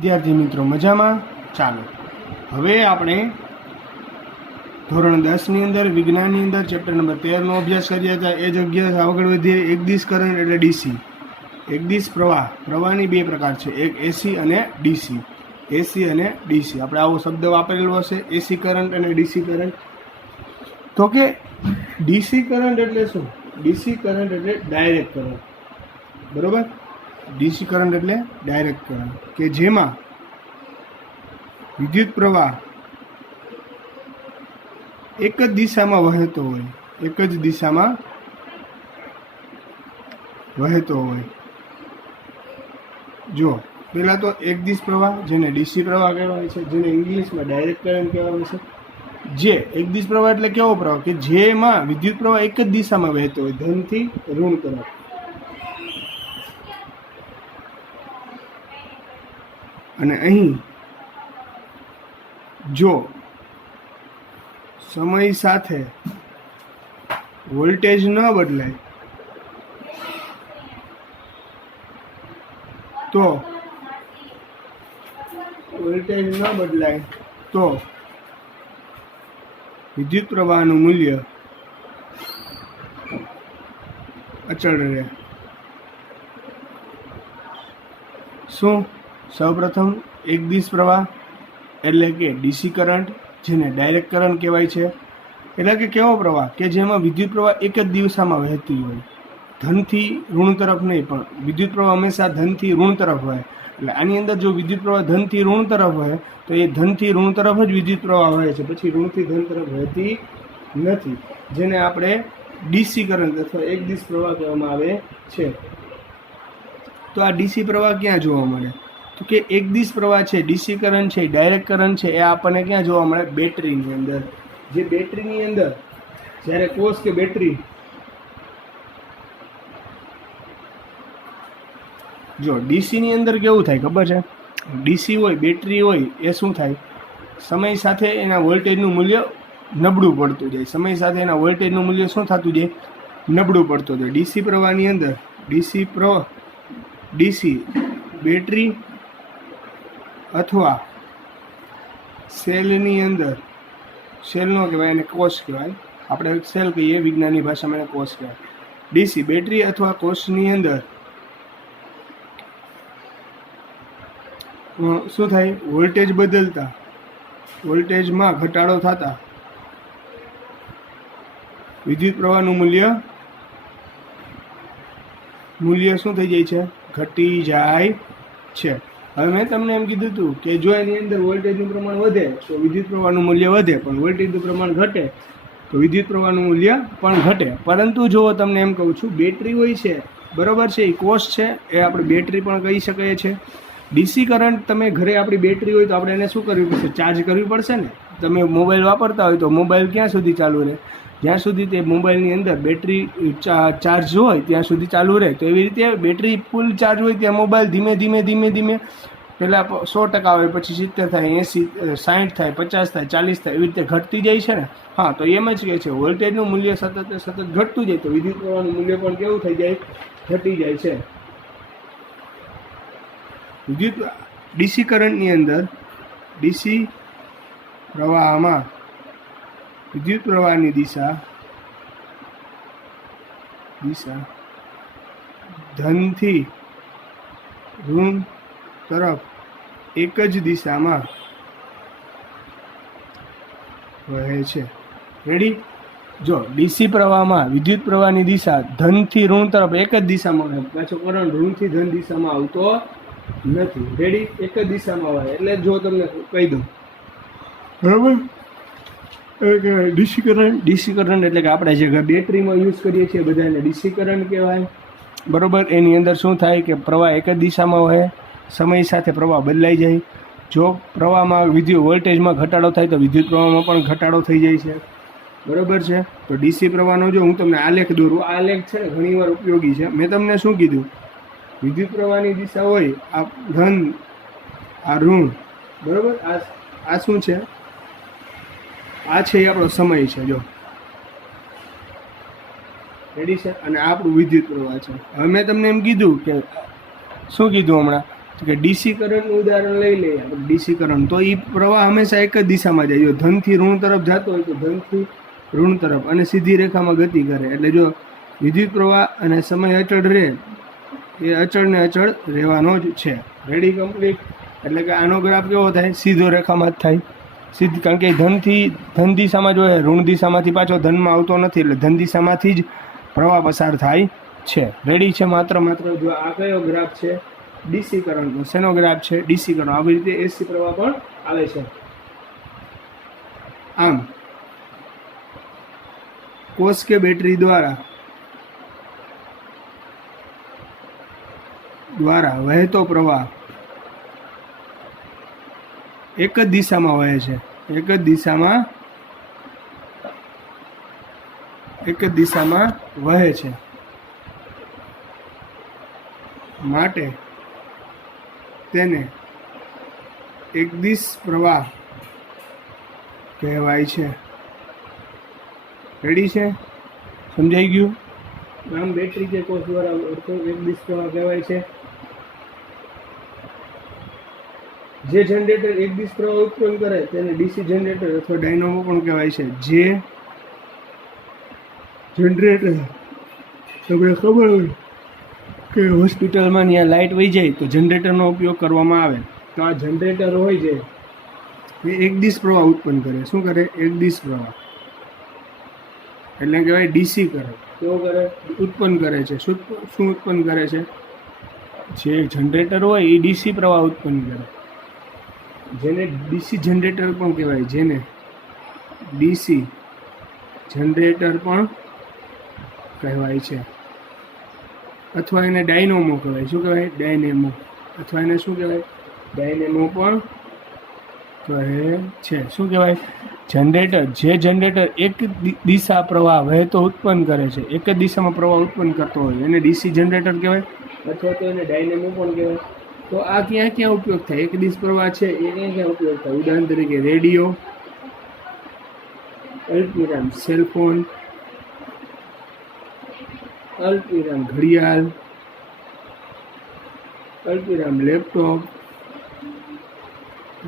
વિદ્યાર્થી મિત્રો મજામાં? ચાલો હવે આપણે ધોરણ 10 ની અંદર વિજ્ઞાનની અંદર ચેપ્ટર નંબર 13 નો અભ્યાસ કરીએ હતા. એ જગ્યાએ આગળ વધીએ. એકદિશ કરંટ એટલે ડીસી. એકદિશ પ્રવાહની બે પ્રકાર છે, એક એસી અને ડીસી. એસી અને ડીસી આપણે આવો શબ્દ વાપરેલો હશે, એસી કરંટ અને ડીસી કરંટ. તો કે ડીસી કરંટ એટલે શું? ડીસી કરંટ એટલે ડાયરેક્ટ કરંટ, બરોબર? ડીસી કરંટ એટલે ડાયરેક્ટ કરંટ કે જેમાં વિદ્યુત પ્રવાહ એક જ દિશામાં વહેતો હોય, એક જ દિશામાં વહેતો હોય. જો પહેલા તો એકદિશ પ્રવાહ, જેને ડીસી પ્રવાહ કહેવાય છે, જેને ઇંગ્લિશમાં ડાયરેક્ટ કરંટ કહેવાય છે. જે એકદિશ પ્રવાહ એટલે કેવો પ્રવાહ કે જેમાં વિદ્યુત પ્રવાહ એક જ દિશામાં વહેતો હોય, ધનથી ઋણ તરફ. અને અહીં જો સમય સાથે વોલ્ટેજ ન બદલાય તો વિદ્યુત પ્રવાહનું મૂલ્ય અચળ રહે. શું? સૌપ્રથમ એકદિશ પ્રવાહ એટલે કે ડીસી કરંટ, જેને ડાયરેક્ટ કરંટ કહેવાય છે. એટલે કે કેવો પ્રવાહ કે જેમાં વિદ્યુત પ્રવાહ એક જ દિશામાં વહેતી હોય, ધનથી ઋણ તરફ નહીં, પણ વિદ્યુત પ્રવાહ હંમેશા ધનથી ઋણ તરફ વહે. એટલે આની અંદર જો વિદ્યુત પ્રવાહ ધનથી ઋણ તરફ વહે તો એ ધનથી ઋણ તરફ જ વિદ્યુત પ્રવાહ વહે છે, પછી ઋણથી ધન તરફ વહેતી નથી, જેને આપણે ડીસી કરંટ અથવા એકદિશ પ્રવાહ કહેવામાં આવે છે. તો આ ડીસી પ્રવાહ ક્યાં જોવા મળે? તો કે એકદિશ પ્રવાહ છે, ડીસી કરંટ છે, ડાયરેક્ટ કરંટ છે, એ આપણને ક્યાં જોવા મળે? બેટરીની અંદર. જે બેટરીની અંદર જ્યારે કોષ કે બેટરી, જો ડીસીની અંદર કેવું થાય ખબર છે? ડીસી હોય, બેટરી હોય, એ શું થાય? સમય સાથે એના વોલ્ટેજનું મૂલ્ય નબળું પડતું જાય. સમય સાથે એના વોલ્ટેજનું મૂલ્ય શું થતું જાય? નબળું પડતું જાય. ડીસી પ્રવાહની અંદર ડીસી બેટરી અથવા સેલની અંદર, સેલ નો કહેવાય, એને કોષ કહેવાય, આપણે સેલ કહીએ, વિજ્ઞાનની ભાષામાં એને કોષ કહેવાય. ડીસી બેટરી અથવા કોષની અંદર શું થાય? વોલ્ટેજ બદલતા, વોલ્ટેજમાં ઘટાડો થતા વિદ્યુત પ્રવાહનું મૂલ્ય શું થઈ જાય છે? ઘટી જાય છે. હવે મેં તમને એમ કીધું હતું કે જો એની અંદર વોલ્ટેજનું પ્રમાણ વધે તો વિદ્યુત પ્રવાહનું મૂલ્ય વધે, પણ વોલ્ટેજનું પ્રમાણ ઘટે તો વિદ્યુત પ્રવાહનું મૂલ્ય પણ ઘટે. પરંતુ જો તમને એમ કહું છું, બેટરી હોય છે, બરોબર છે, એ કોષ છે, એ આપણે બેટરી પણ કહી શકીએ છીએ. ડીસી કરંટ, તમે ઘરે આપણી બેટરી હોય તો આપણે એને શું કરવી પડશે? ચાર્જ કરવી પડશે ને. તમે મોબાઈલ વાપરતા હોય તો મોબાઈલ ક્યાં સુધી ચાલુ રહે? જ્યાં સુધી તે મોબાઈલની અંદર બેટરી ચાર્જ હોય ત્યાં સુધી ચાલુ રહે. તો એવી રીતે બેટરી ફૂલ ચાર્જ હોય ત્યાં મોબાઈલ ધીમે ધીમે પહેલાં 100% હોય, પછી 70 થાય, 80, 60 થાય, 50 થાય, 40 થાય, એવી રીતે ઘટતી જાય છે ને. હા, તો એમ જ કહે છે, વોલ્ટેજનું મૂલ્ય સતત ઘટતું જાય તો વિદ્યુત પ્રવાહનું મૂલ્ય પણ કેવું થઈ જાય? ઘટી જાય છે. ડીસી કરંટની અંદર, ડીસી પ્રવાહમાં વિદ્યુત પ્રવાહની દિશા ધનથી ઋણ તરફ એક જ દિશામાં વહે છે. રેડી? જો ડીસી પ્રવાહમાં વિદ્યુત પ્રવાહની દિશા ધનથી ઋણ તરફ એક જ દિશામાં વહે, પાછો કરંટ ઋણથી ધન દિશામાં આવતો નથી. રેડી? એક જ દિશામાં વહે. એટલે જો તમને કહી દઉં, બરાબર, ડીસી કરંટ એટલે કે આપણે જે બેટરીમાં યુઝ કરીએ છીએ બધાને ડીસી કરંટ કહેવાય, બરોબર. એની અંદર શું થાય કે પ્રવાહ એક જ દિશામાં વહે, સમય સાથે પ્રવાહ બદલાઈ જાય. જો પ્રવાહમાં વોલ્ટેજમાં ઘટાડો થાય તો વિદ્યુત પ્રવાહમાં પણ ઘટાડો થઈ જાય છે, બરોબર છે. તો ડીસી પ્રવાહનો જો હું તમને આલેખ દોરું, આ આલેખ છે ને ઘણીવાર ઉપયોગી છે. મેં તમને શું કીધું? વિદ્યુત પ્રવાહની દિશા હોય આ ધન, આ ઋણ, બરોબર. આ શું છે? આ છે આપણો સમય છે, જો રેડી છે. અને આપણું વિદ્યુત પ્રવાહ છે. હવે મેં તમને એમ કીધું કે શું કીધું હમણાં? તો કે ડીસી કરંટનું ઉદાહરણ લઈ લઈએ આપણે. ડીસી કરંટ તો એ પ્રવાહ હંમેશા એક જ દિશામાં જાય. જો ધનથી ઋણ તરફ જતો હોય તો ધનથી ઋણ તરફ અને સીધી રેખામાં ગતિ કરે. એટલે જો વિદ્યુત પ્રવાહ અને સમય અચળ રહે એ અચળ ને અચળ રહેવાનો જ છે. Ready complete. એટલે કે આનો ગ્રાફ કેવો થાય? સીધો રેખામાં જ થાય. સીધી, કારણ કે ધન દિશામાં જો ઋણ દિશામાંથી પાછો ધનમાં આવતો નથી, એટલે ધન દિશામાંથી જ પ્રવાહ પસાર થાય છે. રેડી છે? માત્ર જો આ કયો ગ્રાફ છે? ડીસી કરંટનો. શેનો ગ્રાફ છે? DC current. આવી રીતે એસી પ્રવાહ પણ આવે છે. આમ કોષ કે બેટરી દ્વારા વહેતો પ્રવાહ એક જ દિશામાં વહે છે. એક જ દિશામાં વહે છે. માટે તેને એકદિશ પ્રવાહ કહેવાય છે. રેડી છે? સમજાઈ ગયું? આમ બેટરી કે કોષ દ્વારા એકદિશ પ્રવાહ કહેવાય છે. જે જનરેટર એકદિશ પ્રવાહ ઉત્પન્ન કરે તેને ડીસી જનરેટર અથવા ડાયનામો પણ કહેવાય છે. જે જનરેટર તમને ખબર હોય કે હોસ્પિટલમાં ત્યાં લાઇટ વહી જાય તો જનરેટરનો ઉપયોગ કરવામાં આવે. તો આ જનરેટર હોય છે એ એકદિશ પ્રવાહ ઉત્પન્ન કરે. શું કરે? એકદિશ પ્રવાહ. એટલે કહેવાય ડીસી કરે. કેવો કરે? ઉત્પન્ન કરે છે. શું ઉત્પન્ન કરે છે? જે જનરેટર હોય એ ડીસી પ્રવાહ ઉત્પન્ન કરે. જેને ડીસી જનરેટર પણ કહેવાય. જેને ડીસી જનરેટર પણ કહેવાય છે. અથવા એને ડાયનેમો કહેવાય. શું કહેવાય? ડાયનેમો. અથવા એને શું કહેવાય? ડાયનેમો પણ કહે છે. શું કહેવાય? જનરેટર. જે જનરેટર એક દિશા પ્રવાહ વહેતો ઉત્પન્ન કરે છે, એક જ દિશામાં પ્રવાહ ઉત્પન્ન કરતો હોય એને ડીસી જનરેટર કહેવાય. અથવા તો એને ડાયનેમો પણ કહેવાય. તો આ ક્યાં ઉપયોગ થાય? એક દિશ પ્રવાહ છે એ ક્યાં ઉપયોગ થાય? ઉદાહરણ તરીકે રેડિયો, અલ્પવિરામ સેલફોન, અલ્પવિરામ ઘડિયાળ, અલ્પવિરામ લેપટોપ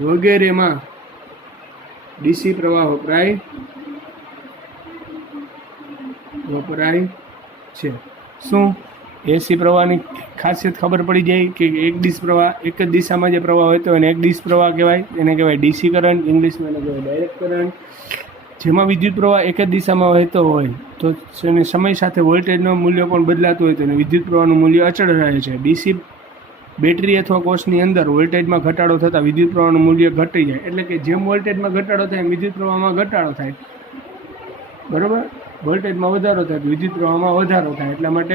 વગેરેમાં ડીસી પ્રવાહ વપરાય છે. શું? એસી પ્રવાહની ખાસિયત ખબર પડી જાય કે એક દિશ પ્રવાહ, એક જ દિશામાં જે પ્રવાહ હોય તો એને એક દિશ પ્રવાહ કહેવાય. એને કહેવાય ડીસી કરંટ. ઇંગ્લિશમાં એને કહેવાય ડાયરેક્ટ કરંટ. જેમાં વિદ્યુત પ્રવાહ એક જ દિશામાં વહેતો હોય તો સમય સાથે વોલ્ટેજનું મૂલ્ય પણ બદલાતું હોય તો એને વિદ્યુત પ્રવાહનું મૂલ્ય અચળ રહે છે. ડીસી બેટરી અથવા કોષની અંદર વોલ્ટેજમાં ઘટાડો થતાં વિદ્યુત પ્રવાહનું મૂલ્ય ઘટી જાય. એટલે કે જેમ વોલ્ટેજમાં ઘટાડો થાય વિદ્યુત પ્રવાહમાં ઘટાડો થાય. બરાબર? વોલ્ટેજમાં વધારો થાય વિદ્યુત પ્રવાહમાં વધારો થાય. એટલા માટે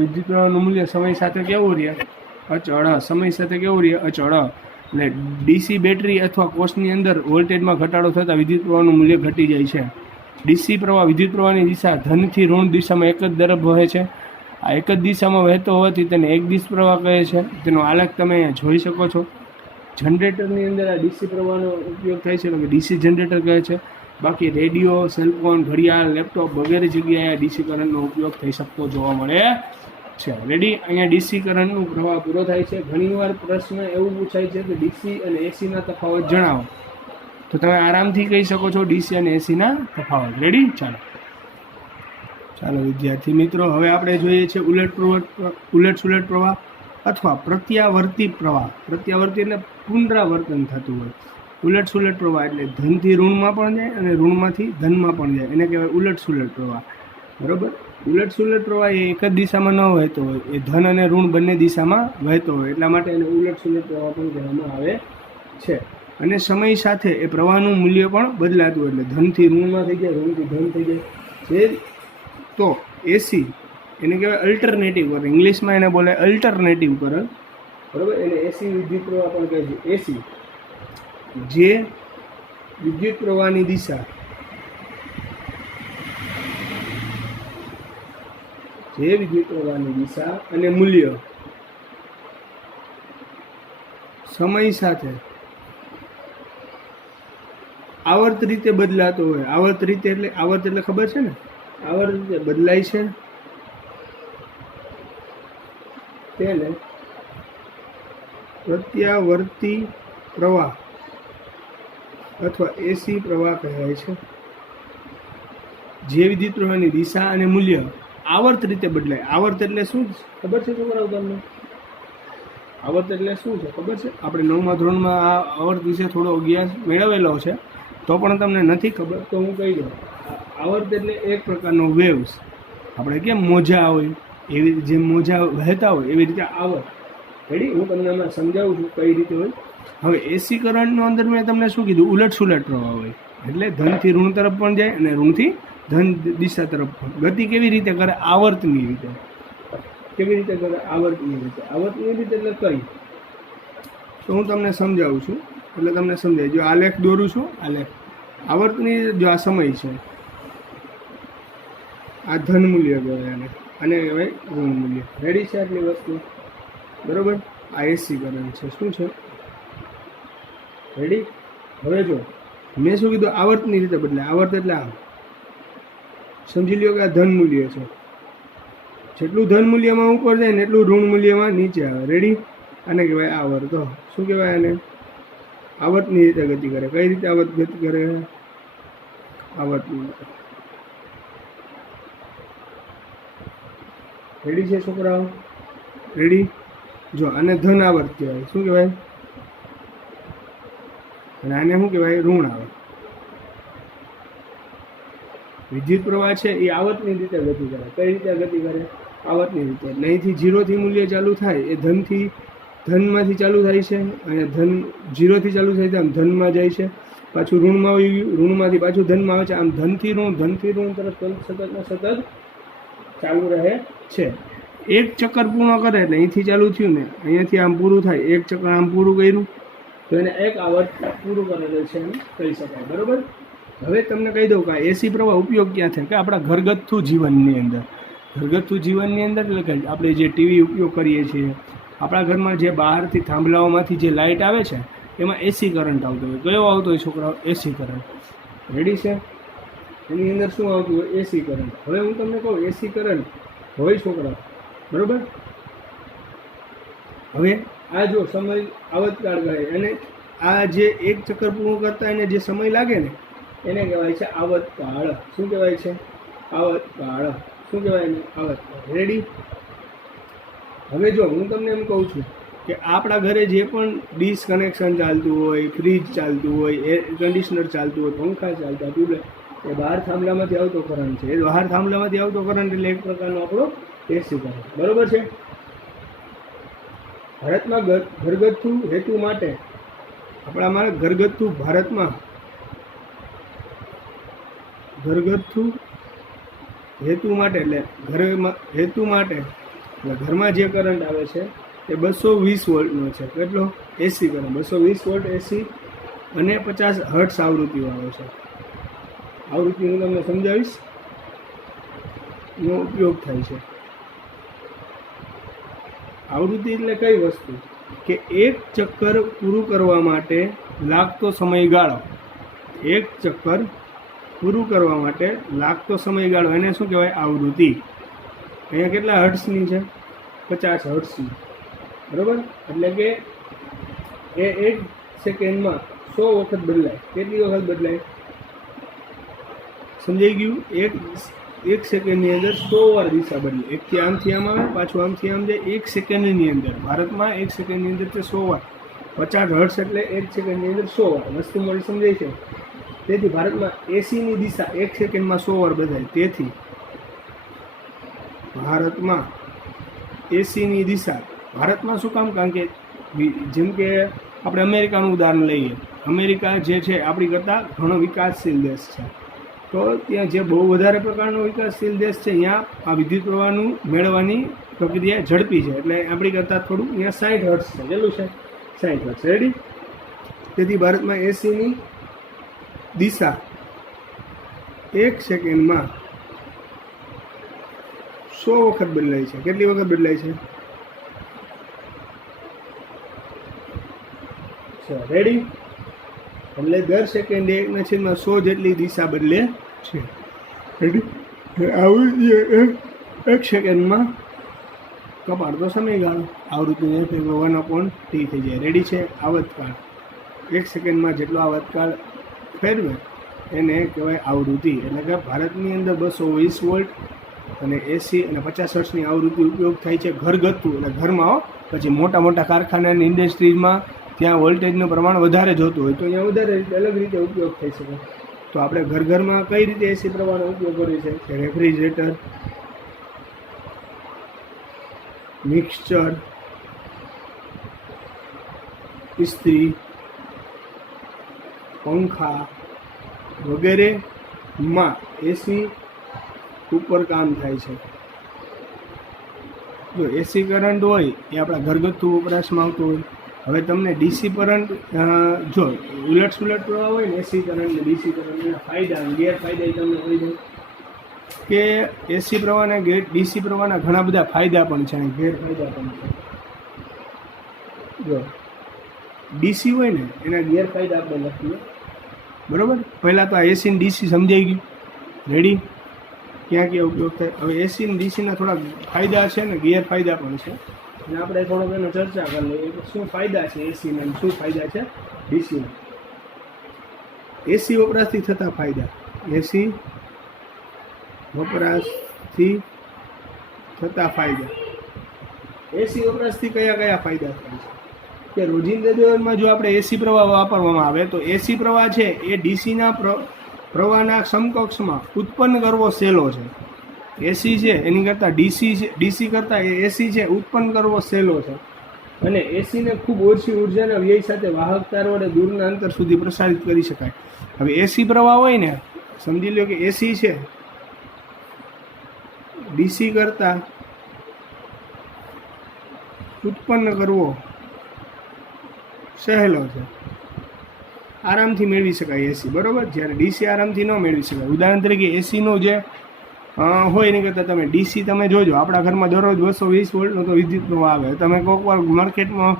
વિદ્યુત પ્રવાહનું મૂલ્ય સમય સાથે કેવું રહે? અચળ. સમય સાથે કેવું રહે? અચળ. એટલે ડીસી બેટરી અથવા કોષની અંદર વોલ્ટેજમાં ઘટાડો થતાં વિદ્યુત પ્રવાહનું મૂલ્ય ઘટી જાય છે. ડીસી પ્રવાહ વિદ્યુત પ્રવાહની દિશા ધનથી ઋણ દિશામાં એક જ તરફ વહે છે. આ એક જ દિશામાં વહેતો હોવાથી તેને એકદિશ પ્રવાહ કહે છે. તેનો આલેખ તમે અહીંયા જોઈ શકો છો. જનરેટરની અંદર આ ડીસી પ્રવાહનો ઉપયોગ થાય છે, એટલે કે ડીસી જનરેટર કહે છે. બાકી રેડિયો, સેલફોન, ઘડિયાળ, લેપટોપ વગેરે જગ્યાએ ડીસી કરંટનો ઉપયોગ થઈ શકતો જોવા મળે છે. રેડી? અહીંયા ડીસી કરંટનો પ્રવાહ પૂરો થાય છે. ઘણીવાર પ્રશ્ન એવું પૂછાય છે કે ડીસી અને એસીના તફાવત જણાવો. તો તમે આરામથી કહી શકો છો ડીસી અને એસીના તફાવત. રેડી? ચાલો વિદ્યાર્થી મિત્રો, હવે આપણે જોઈએ છે ઉલટ સુલટ પ્રવાહ અથવા પ્રત્યાવર્તી પ્રવાહ. પ્રત્યાવર્તી એટલે પુનરાવર્તન થતું હોય. ઉલટ સુલટ પ્રવાહ એટલે ધનથી ઋણમાં પણ જાય અને ઋણમાંથી ધનમાં પણ જાય. એને કહેવાય ઉલટ સુલટ પ્રવાહ. બરાબર? ઉલટ સુલટ પ્રવાહ એ એક જ દિશામાં ન વહેતો હોય, એ ધન અને ઋણ બંને દિશામાં વહેતો હોય. એટલા માટે એને ઉલટ સુલટ પ્રવાહ પણ કહેવામાં આવે છે. અને સમય સાથે એ પ્રવાહનું મૂલ્ય પણ બદલાતું હોય. એટલે ધનથી ઋણમાં થઈ જાય, ઋણથી ધન થઈ જાય. તો એસી એને કહેવાય અલ્ટરનેટિવ કરંટ. ઇંગ્લિશમાં એને બોલે અલ્ટરનેટિવ કરંટ. બરાબર? એને એસી વિદ્યુત પ્રવાહ પણ કહે છે. એસી જે વિદ્યુત પ્રવાહની દિશા અને મૂલ્ય સમય સાથે આવર્ત રીતે બદલાતો હોય. આવર્ત એટલે ખબર છે ને? આવર્ત રીતે બદલાય છે. તેને પ્રત્યાવર્તી પ્રવાહ અથવા એસી પ્રવાહ કહેવાય છે. જે વિદ્યુત પ્રવાહની દિશા અને મૂલ્ય આવર્ત રીતે બદલાય. આવર્ત એટલે શું ખબર છે છોકરાઓ તમને? આવર્ત એટલે શું છે ખબર છે? આપણે 9મા ધોરણમાં આ આવર્ત વિશે થોડો અભ્યાસ મેળવેલો છે, તો પણ તમને નથી ખબર તો હું કહી દઉં. આવર્ત એટલે એક પ્રકારનો વેવ્સ. આપણે કેમ મોજા હોય એવી જે મોજા વહેતા હોય એવી રીતે આવર્ત. રેડી? હું તમને આમાં સમજાવું છું કઈ રીતે હોય. હવે એસી કરંટનો અંદર મેં તમને શું કીધું? ઉલટ સુલટ પ્રવાહ હોય. એટલે ધનથી ઋણ તરફ પણ જાય અને ઋણથી ધન દિશા તરફ પણ. ગતિ કેવી રીતે કરે? આવર્તની રીતે. કેવી રીતે કરે? આવર્તની રીતે. આવર્તની રીતે એટલે કઈ? તો હું તમને સમજાવું છું, એટલે તમને સમજાય. જો આલેખ દોરું છું, આલેખ આવર્તની જો આ સમય છે, આ ધન મૂલ્ય કહેવાય અને કહેવાય ઋણ મૂલ્ય. રેડી છે આટલી વસ્તુ? બરોબર. આ એસી કરંટ છે. શું છે? રેડી? હવે જો મેં શું કીધું? આવર્તની રીતે બદલાય. આવર્ત એટલે આ સમજી લ્યો કે આ ધન મૂલ્ય છે. જેટલું ધન મૂલ્યમાં ઉપર જાય ને એટલું ઋણ મૂલ્યમાં નીચે આવે. રેડી? આને કહેવાય આવર્ત. તો શું કહેવાય આને? આવર્તની રીતે ગતિ કરે. કઈ રીતે આવર્ત ગતિ કરે? આવર્તની રીતે. રેડી છે છોકરાઓ? રેડી? જો આને ધન આવર્ત કહેવાય. શું કહેવાય? અને આને શું કહેવાય? ઋણ આવર્ત. વિદ્યુત પ્રવાહ છે એ આવર્તની રીતે ગતિ કરે. કઈ રીતે ગતિ કરે? આવર્તની રીતે. એટલે અહીંથી 0થી મૂલ્ય ચાલુ થાય એ ધનમાંથી ચાલુ થાય છે, અને ધન 0થી ચાલુ થાય છે આમ ધનમાં જાય છે, પાછું ઋણમાં આવી ગયું, ઋણમાંથી પાછું ધનમાં આવે છે, આમ ધનથી ઋણ તરફ સતત ચાલુ રહે છે. એક ચક્કર પૂર્ણ કરે એટલે અહીંથી ચાલુ થયું ને અહીંયાથી આમ પૂરું થાય. એક ચક્કર આમ પૂરું કર્યું તો એને એક આવર્ત પૂરું કરેલું છે એમ કહી શકાય. બરોબર? હવે તમને કહી દઉં કે એસી પ્રવાહ ઉપયોગ ક્યાં થાય? કે આપણા ઘરગથ્થુ જીવનની અંદર. ઘરગથ્થુ જીવનની અંદર એટલે કે આપણે જે ટીવી ઉપયોગ કરીએ છીએ, આપણા ઘરમાં જે બહારથી થાંભલાઓમાંથી જે લાઇટ આવે છે એમાં એસી કરંટ આવતો હોય. કયો આવતો હોય છોકરાઓ? AC current. રેડી છે? એની અંદર શું આવતું હોય? AC current. હવે હું તમને કહું એસી કરંટ હોય છોકરાઓ. બરોબર? હવે આ જો સમય આવર્તકાળ કહે, અને આ જે એક ચક્કર પૂરું કરતા એને જે સમય લાગે ને એને કહેવાય છે આવર્તકાળ. શું કહેવાય છે? આવર્તકાળ. શું કહેવાય એને? આવર્તકાળ. રેડી? હવે જો હું તમને એમ કહું છું કે આપણા ઘરે જે પણ ડીશ કનેક્શન ચાલતું હોય, ફ્રીજ ચાલતું હોય, એર કન્ડિશનર ચાલતું હોય, પંખા ચાલતા, ટ્યુબલાઇટ, એ બહાર થાંભલામાંથી આવતો કરંટ છે. એ બહાર થાંભલામાંથી આવતો કરંટ એટલે એક પ્રકારનો આપણો એસી કરંટ. બરોબર છે? ભારતમાં ઘરગથ્થુ હેતુ માટે આપણામાં ઘરગથ્થુ ભારતમાં ઘરગથ્થુ હેતુ માટે એટલે ઘરમાં હેતુ માટે એટલે ઘરમાં જે કરંટ આવે છે એ 220 વોલ્ટનો છે. કેટલો? AC current. 220 વોલ્ટ એસી અને 50 હર્ટ્ઝ આવૃત્તિવાળો છે. આવૃત્તિ હું તમને સમજાવીશ, એનો ઉપયોગ થાય છે. આવૃત્તિ એટલે કઈ વસ્તુ? કે એક ચક્કર પૂરું કરવા માટે લાગતો સમયગાળો. એક ચક્કર પૂરું કરવા માટે લાગતો સમયગાળો એને શું કહેવાય? આવૃત્તિ. અહીંયા કેટલા હર્ટ્ઝની છે? 50 હર્ટ્ઝની. બરાબર? એટલે કે એ એક સેકન્ડમાં 100 વખત બદલાય. કેટલી વખત બદલાય? સમજાઈ ગયું? એક સેકન્ડની અંદર 100 વાર દિશા બદલે. એકથી આમથી આમ આવે, પાછું આમથી આમ જાય. એક સેકન્ડની અંદર ભારતમાં એક સેકન્ડની અંદર તે 100 વાર. 50 હર્ટ્ઝ એટલે એક સેકન્ડની અંદર 100 વાર. વસ્તુ મળી સમજાય છે? તેથી ભારતમાં એસીની દિશા એક સેકન્ડમાં 100 વાર બદલાય. તેથી ભારતમાં એસીની દિશા ભારતમાં શું કામ? કારણ કે જેમ કે આપણે અમેરિકાનું ઉદાહરણ લઈએ. અમેરિકા જે છે આપણી કરતાં ઘણો વિકાસશીલ દેશ છે. તો ત્યાં જે બહુ વધારે પ્રકારનો વિકાસશીલ દેશ છે, ત્યાં આ વિદ્યુત પ્રવાહનું મેળવવાની પ્રક્રિયા ઝડપી છે. એટલે આપણી કરતાં થોડુંક ત્યાં 60 હર્ટ્ઝ છે. કેટલું છે? 60 હર્ટ્ઝ. રેડી? તેથી ભારતમાં એસીની દિશા એક સેકન્ડમાં 100 વખત બદલાય છે. કેટલી વખત બદલાય છે? રેડી? એટલે દર સેકન્ડે 1/100 જેટલી દિશા બદલે છે. રેડી? આવું એક સેકન્ડમાં કપાડતો સમયગાળો. આવૃત્તિ F = 1/T થઈ જાય. રેડી છે? આવર્તકાળ 1 સેકન્ડમાં જેટલો આવર્તકાળ ફેરવે એને કહેવાય આવૃત્તિ. એટલે કે ભારતની અંદર 220 વોલ્ટ અને 80 અને 50 હર્ટ્ઝની આવૃત્તિ ઉપયોગ થાય છે ઘરગથ્થુ, એટલે ઘરમાં. પછી મોટા મોટા કારખાના અને ઇન્ડસ્ટ્રીઝમાં ત્યાં વોલ્ટેજનું પ્રમાણ વધારે જોતું હોય તો અહીંયા વધારે રીતે અલગ રીતે ઉપયોગ થઈ શકે. તો આપણે ઘરમાં કઈ રીતે એસી પ્રવાહનો ઉપયોગ કરીએ છીએ કે રેફ્રિજરેટર, મિક્સચર, ઇસ્ત્રી, પંખા વગેરેમાં એસી ઉપર કામ થાય છે. જો એસી કરંટ હોય એ આપણા ઘરગથ્થુ વપરાશમાં આવતો હોય. હવે તમને ડીસી કરંટ જો ઉલટ સુલટ પ્રવાહ હોય ને એસી કરંટ ને ડીસી કરંટના ફાયદા અને ગેરફાયદા એ તમને કહી દઉં કે એસી પ્રવાહના ડીસી પ્રવાહના ઘણા બધા ફાયદા પણ છે અને ગેરફાયદા પણ છે. જો ડીસી હોય ને એના ગેરફાયદા આપણે લખીએ. બરાબર, પહેલાં તો આ એસી ને ડીસી સમજાઈ ગયું. રેડી? ક્યાં ક્યાં ઉપયોગ થાય. હવે એસી અને ડીસીના થોડા ફાયદા છે ને ગેરફાયદા પણ છે અને આપણે થોડોક એનો ચર્ચા કરી લઈએ કે શું ફાયદા છે એસીના અને શું ફાયદા છે ડીસીના. એસી વપરાશથી થતા ફાયદા. એસી વપરાશથી થતા ફાયદા. એસી વપરાશથી કયા કયા ફાયદા થાય છે કે રોજિંદા જીવનમાં જો આપણે એસી પ્રવાહ વાપરવામાં આવે તો એસી પ્રવાહ છે એ ડીસીના પ્રવાહના સમકક્ષમાં ઉત્પન્ન કરવો સહેલો છે. એસી છે એની કરતાં ડીસી કરતાં એસી છે ઉત્પન્ન કરવો સહેલો છે અને એસીને ખૂબ ઓછી ઉર્જાના વ્યય સાથે વાહક તાર વડે દૂરના અંતર સુધી પ્રસારિત કરી શકાય. હવે એસી પ્રવાહ હોય ને, સમજી લો કે એસી છે ડીસી કરતાં ઉત્પન્ન કરવો સહેલો છે, આરામથી મેળવી શકાય એસી. બરાબર, જ્યારે ડીસી આરામથી ન મેળવી શકાય. ઉદાહરણ તરીકે એસીનો જે હોય એની કરતાં તમે ડીસી તમે જોજો, આપણા ઘરમાં દરરોજ 220 વોલ્ટનો તો વિદ્યુત પ્રવાહ આવે. તમે કોઈક વાર માર્કેટમાં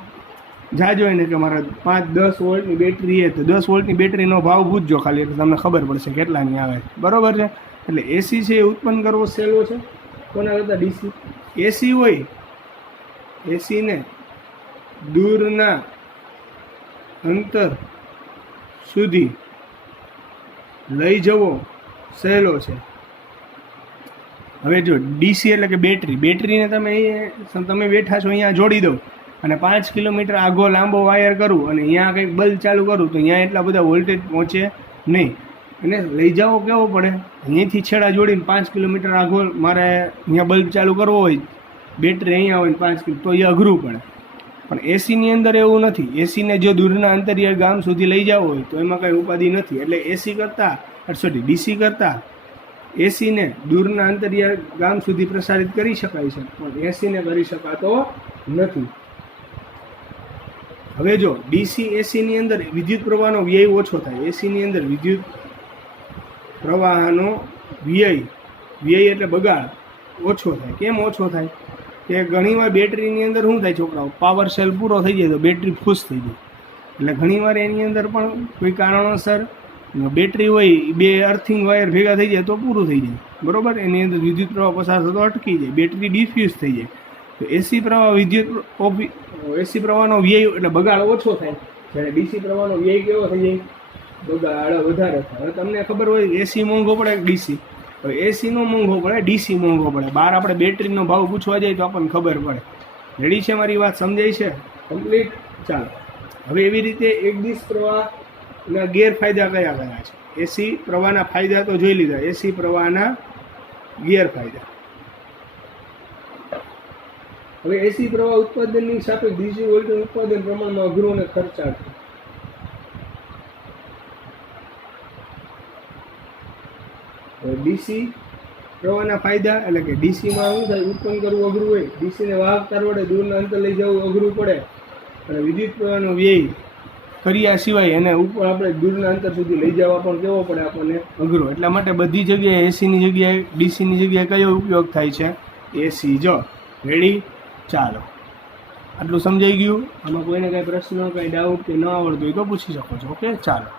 જાજો હોય ને કે મારા 5-10 વોલ્ટની બેટરી છે તો 10 વોલ્ટની બેટરીનો ભાવ પૂછજો ખાલી, એટલે તમને ખબર પડશે કેટલાની આવે. બરાબર છે? એટલે એસી છે એ ઉત્પન્ન કરવો સહેલો છે કોના કરતાં ડીસી. એસી હોય એસીને દૂરના અંતર સુધી લઈ જવો સહેલો છે. હવે જો ડીસી એટલે કે બેટરીને તમે બેઠા છો અહીંયા જોડી દો અને 5 કિલોમીટર આગો લાંબો વાયર કરું અને અહીંયા કંઈક બલ્બ ચાલુ કરું તો અહીંયા એટલા બધા વોલ્ટેજ પહોંચે નહીં. એને લઈ જવો કેવો પડે, અહીંયાથી છેડા જોડીને 5 કિલોમીટર આગો મારે અહીંયા બલ્બ ચાલુ કરવો હોય, બેટરી અહીંયા હોય 5 કિલો તો એ અઘરું પડે. પણ એસીની અંદર એવું નથી. એસીને જો દૂરના અંતરિયાળ ગામ સુધી લઈ જવું હોય તો એમાં કંઈ ઉપાધિ નથી. એટલે ડીસી કરતાં એસીને દૂરના અંતરિયાળ ગામ સુધી પ્રસારિત કરી શકાય છે પણ એસીને કરી શકાતો નથી. હવે જો ડીસી એસીની અંદર વિદ્યુત પ્રવાહનો વ્યય ઓછો થાય. એસીની અંદર વિદ્યુત પ્રવાહનો વ્યય એટલે બગાડ ઓછો થાય. કેમ ઓછો થાય કે ઘણીવાર બેટરીની અંદર શું થાય છોકરાઓ, પાવર સેલ પૂરો થઈ જાય તો બેટરી ખુશ થઈ જાય. એટલે ઘણીવાર એની અંદર પણ કોઈ કારણોસર બેટરી હોય, બે અર્થિંગ વાયર ભેગા થઈ જાય તો પૂરું થઈ જાય. બરાબર, એની અંદર વિદ્યુત પ્રવાહ પસાર થતો અટકી જાય, બેટરી ડિફ્યુઝ થઈ જાય. તો એસી પ્રવાહનો વ્યય એટલે બગાડ ઓછો થાય, જ્યારે ડીસી પ્રવાહનો વ્યય કેવો થઈ જાય, બગાડ વધારે થાય. હવે તમને ખબર હોય એસી મોંઘો પડે કે ડીસી. હવે એસી નો મોંઘો પડે, ડીસી મોંઘો પડે. બહાર આપણે બેટરીનો ભાવ પૂછવા જઈએ તો આપણને ખબર પડે. રેડી છે? મારી વાત સમજાય છે? કમ્પ્લીટ? ચાલો, હવે એવી રીતે એક ડીસી પ્રવાહના ગેરફાયદા કયા કયા છે? એસી પ્રવાહના ફાયદા તો જોઈ લીધા, એસી પ્રવાહના ગેરફાયદા. હવે એસી પ્રવાહ ઉત્પાદનની સાપેક્ષે ડીસી વોલ્ટેજ ઉત્પાદન પ્રમાણમાં અઘરું અને ખર્ચાળ છે. ડીસી પ્રવાહના ફાયદા એટલે કે ડીસીમાં શું થાય, ઉત્પન્ન કરવું અઘરું હોય, ડીસીને વાહક તાર વડે દૂરના અંતર લઈ જવું અઘરું પડે અને વિદ્યુત પ્રવાહનો વ્યય કર્યા સિવાય એને ઉપર આપણે દૂરના અંતર સુધી લઈ જવા પણ કેવો પડે આપણને, અઘરો. એટલા માટે બધી જગ્યાએ એસીની જગ્યાએ ડીસીની જગ્યાએ કયો ઉપયોગ થાય છે? એસી. જો રેડી? ચાલો, આટલું સમજાઈ ગયું. આમાં કોઈને કાંઈ પ્રશ્ન, કાંઈ ડાઉટ કે ન આવડતું હોય તો પૂછી શકો છો. ઓકે, ચાલો.